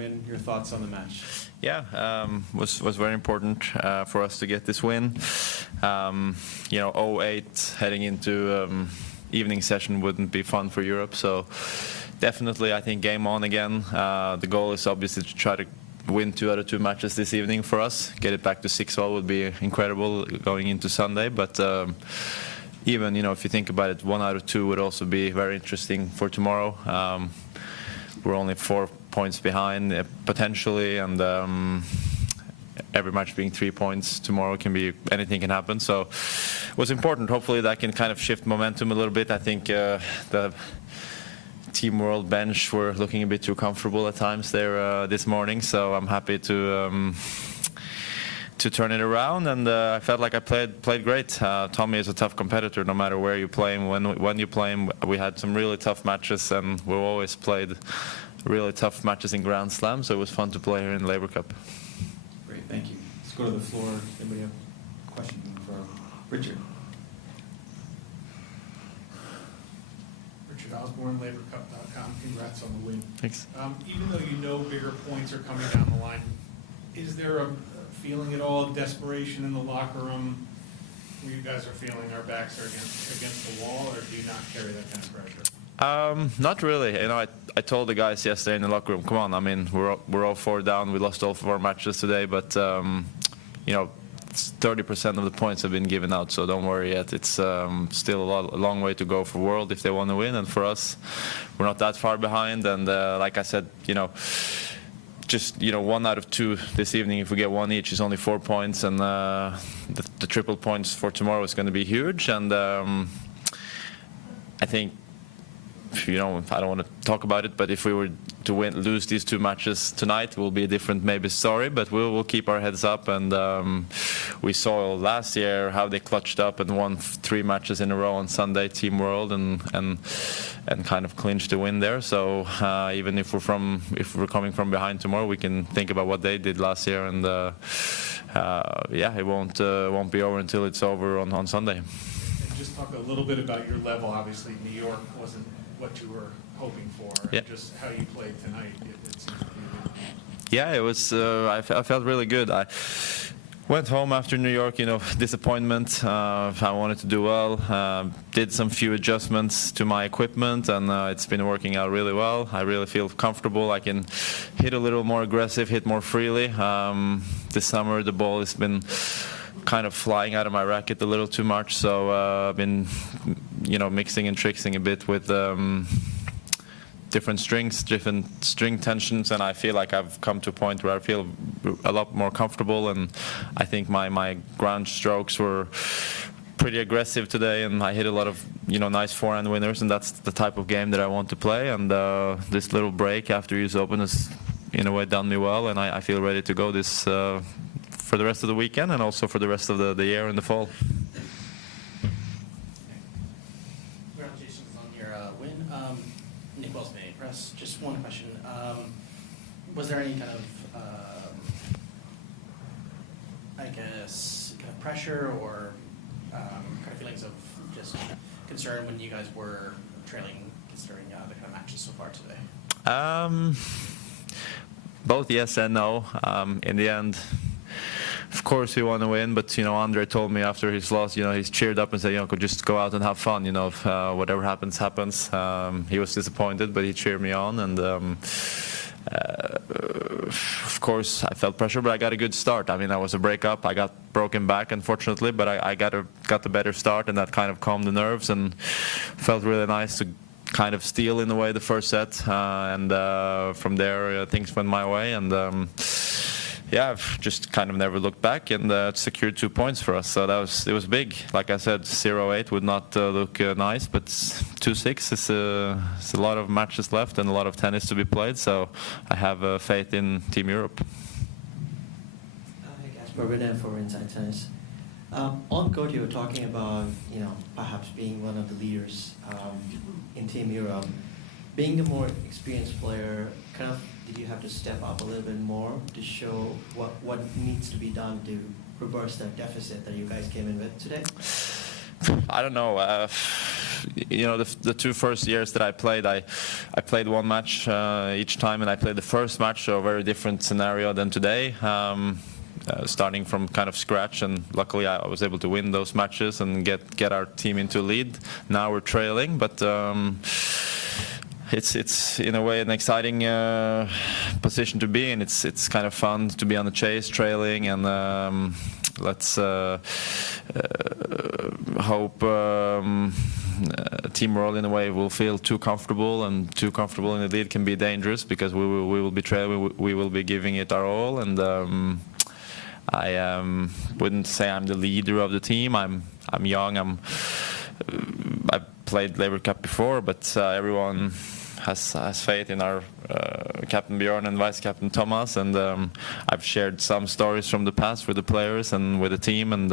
win. Your thoughts on the match? Yeah, was very important for us to get this win. 0-8 heading into evening session wouldn't be fun for Europe, so definitely I think game on again. The goal is obviously to try to win 2 out of 2 matches this evening for us. Get it back to 6-all would be incredible going into Sunday, but even if you think about it, 1 out of 2 would also be very interesting for tomorrow. We're only 4 points behind potentially, and every match being 3 points tomorrow anything can happen. So it was important. Hopefully that can kind of shift momentum a little bit. I think the Team World bench were looking a bit too comfortable at times there this morning, so I'm happy to turn it around, and I felt like I played great. Tommy is a tough competitor no matter where you play him, when you play him. We had some really tough matches, and we've always played really tough matches in Grand Slam, so it was fun to play here in Laver Cup. Great, thank you. Let's go to the floor. Anybody have a question for Richard? Osborne, LaverCup.com. Congrats on the win. Thanks. Even though you know bigger points are coming down the line, is there a feeling at all of desperation in the locker room where you guys are feeling our backs are against the wall, or do you not carry that kind of pressure? Not really. I told the guys yesterday in the locker room, come on, I mean, we're all 4 down. We lost all 4 matches today, but 30% of the points have been given out, so don't worry yet. It's still a long way to go for World if they want to win, and for us, we're not that far behind. And like I said, just 1 out of 2 this evening. If we get 1 each, it's only 4 points, and the triple points for tomorrow is going to be huge. And I think, I don't want to talk about it, but if we were to lose these 2 matches tonight, it will be a different maybe story, but we'll keep our heads up. And we saw last year how they clutched up and won 3 matches in a row on Sunday, Team World, and kind of clinched the win there. So even if we're coming from behind tomorrow, we can think about what they did last year, and yeah, it won't be over until it's over on Sunday. And just talk a little bit about your level. Obviously, New York wasn't what you were hoping for. Yeah. Just how you played tonight. It seems to be good. Yeah, it was. I felt really good. I went home after New York, disappointment. I wanted to do well. Did some few adjustments to my equipment, and it's been working out really well. I really feel comfortable. I can hit a little more aggressive, hit more freely. This summer, the ball has been kind of flying out of my racket a little too much, so I've been mixing and tricksing a bit with different strings, different string tensions, and I feel like I've come to a point where I feel a lot more comfortable, and I think my ground strokes were pretty aggressive today, and I hit a lot of nice forehand winners, and that's the type of game that I want to play. And this little break after US Open has in a way done me well, and I feel ready to go this for the rest of the weekend and also for the rest of the year in the fall. Congratulations on your win. Nick Wells, Canadian Press. Just one question. Was there any kind of, pressure or kind of feelings of just concern when you guys were trailing, considering the kind of matches so far today? Both yes and no. In the end, of course we want to win, but Andrey told me after his loss, he's cheered up and said, could just go out and have fun. If whatever happens, happens. He was disappointed, but he cheered me on, and of course I felt pressure, but I got a good start. I mean, that was a breakup. I got broken back, unfortunately, but I got the better start, and that kind of calmed the nerves, and felt really nice to kind of steal in a way the first set, and from there things went my way, and yeah, I've just kind of never looked back, and secured 2 points for us. So it was big. Like I said, 0-8 would not look nice, but 2-6 is a lot of matches left and a lot of tennis to be played. So I have faith in Team Europe. Hi, Casper Ruud for Inside Tennis. On court, you were talking about perhaps being one of the leaders in Team Europe. Being the more experienced player, kind of did you have to step up a little bit more to show what needs to be done to reverse that deficit that you guys came in with today? I don't know. you know, the 2 first years that I played one match each time, and I played the first match, so a very different scenario than today. Starting from kind of scratch, and luckily I was able to win those matches and get our team into a lead. Now we're trailing, but it's in a way an exciting position to be in. It's kind of fun to be on the chase, trailing, and let's hope Team World in a way will feel too comfortable, and too comfortable in the lead can be dangerous, because we will be trailing, we will be giving it our all, and I wouldn't say I'm the leader of the team. I'm young. I've played Laver Cup before, but everyone has faith in our captain Bjorn and vice captain Thomas, and I've shared some stories from the past with the players and with the team, and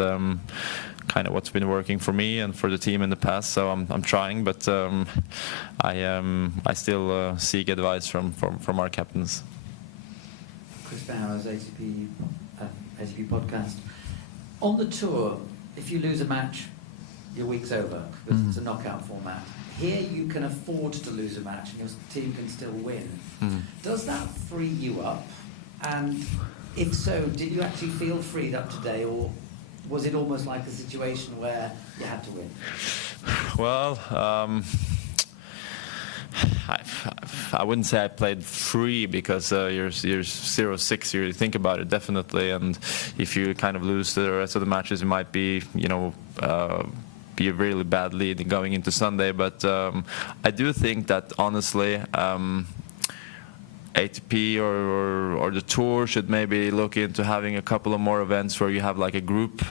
kind of what's been working for me and for the team in the past. So I'm trying, but I still seek advice from our captains. Chris Bowers, ATP podcast. On the tour, if you lose a match, your week's over, because it's a knockout format. Here you can afford to lose a match and your team can still win. Does that free you up? And if so, did you actually feel freed up today, or was it almost like a situation where you had to win? Well, I wouldn't say I played free, because you're 0-6. You think about it, definitely, and if you kind of lose the rest of the matches, it might be, you know, be a really bad lead going into Sunday. But I do think that honestly, ATP or the tour should maybe look into having a couple of more events where you have like a group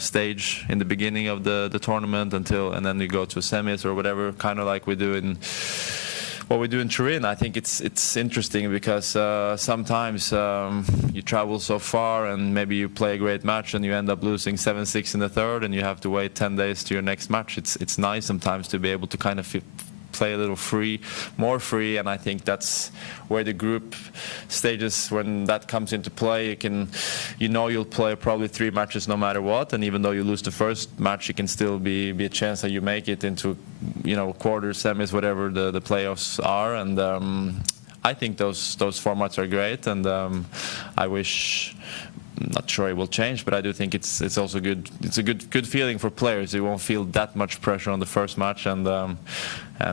stage in the beginning of the tournament and then you go to semis or whatever, kind of like we do in what we do in Turin. I think it's interesting, because sometimes you travel so far and maybe you play a great match and you end up losing 7-6 in the third, and you have to wait 10 days to your next match. It's nice sometimes to be able to kind of play a little more free, and I think that's where the group stages, when that comes into play, you'll play probably 3 matches no matter what, and even though you lose the first match, it can still be a chance that you make it into, you know, quarters, semis, whatever the playoffs are, and I think those formats are great, and I wish. I'm not sure it will change, but I do think it's also good. It's a good feeling for players. You won't feel that much pressure on the first match, and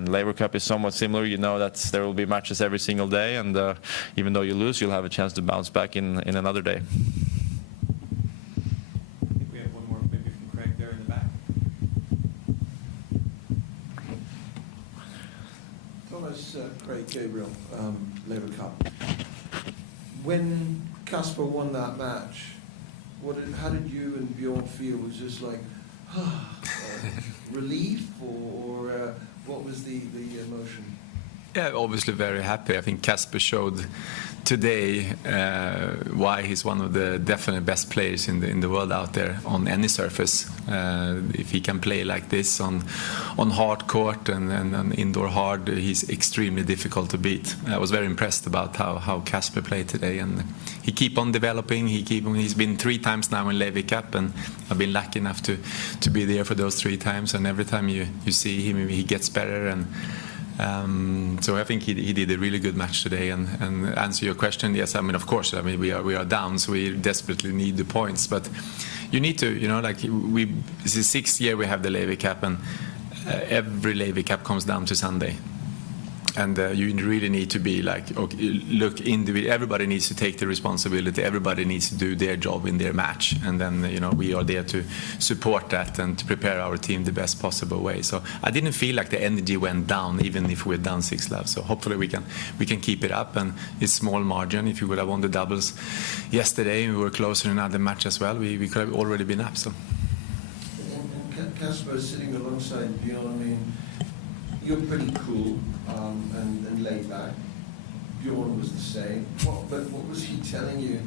Laver Cup is somewhat similar. You know that there will be matches every single day, and even though you lose, you'll have a chance to bounce back in another day. I think we have one more, maybe from Craig there in the back. Thomas, Craig Gabriel, Laver Cup. When Casper won that match, how did you and Bjorn feel? Was it just like relief, or what was the emotion? Yeah, obviously very happy. I think Casper showed today why he's one of the definitely best players in the world out there on any surface. If he can play like this on hard court and indoor hard, he's extremely difficult to beat. I was very impressed about how Casper played today, and he keep on developing. He's been 3 times now in Laver Cup, and I've been lucky enough to be there for those 3 times. And every time you see him, he gets better. And so I think he did a really good match today. And answer your question, yes, I mean, of course, I mean, we are down, so we desperately need the points. But you need to, you know, like it's the 6th year we have the Laver Cup, and every Laver Cup comes down to Sunday. And you really need to be like, okay, look, everybody needs to take the responsibility. Everybody needs to do their job in their match. And then, you know, we are there to support that and to prepare our team the best possible way. So I didn't feel like the energy went down, even if we're down 6 love. So hopefully we can keep it up. And it's small margin. If we would have won the doubles yesterday and we were closer in another match as well, we could have already been up. So. And Casper sitting alongside Bjorn, I mean, you're pretty cool and laid back. Bjorn was the same. But what was he telling you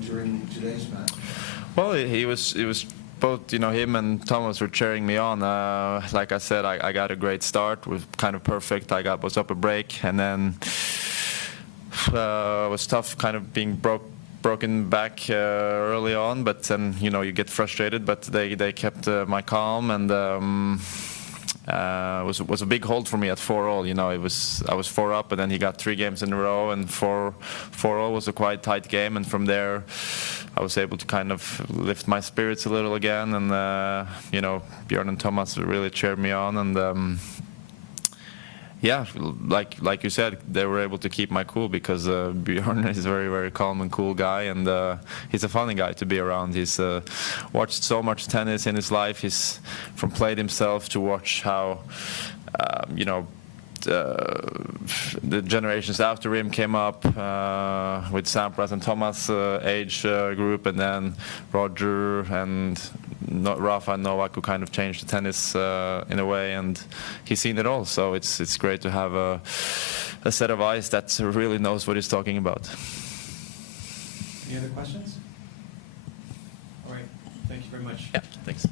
during today's match? Well, he was both, you know, him and Thomas were cheering me on. Like I said, I got a great start, was kind of perfect. Was up a break, and then it was tough, kind of being broken back early on. But then, you know, you get frustrated. But they kept my calm, and was a big hold for me at 4-all. You know, I was 4 up, and then he got 3 games in a row, and 4-all was a quite tight game, and from there I was able to kind of lift my spirits a little again, and you know, Bjorn and Thomas really cheered me on, and yeah, like you said, they were able to keep my cool, because Bjorn is a very, very calm and cool guy, and he's a funny guy to be around. He's watched so much tennis in his life. He's from played himself to watch how, you know, the generations after him came up with Sampras and Thomas age group, and then Roger and Rafa and Novak, who kind of changed the tennis in a way, and he's seen it all. So it's great to have a set of eyes that really knows what he's talking about. Any other questions? All right, thank you very much. Yeah, thanks.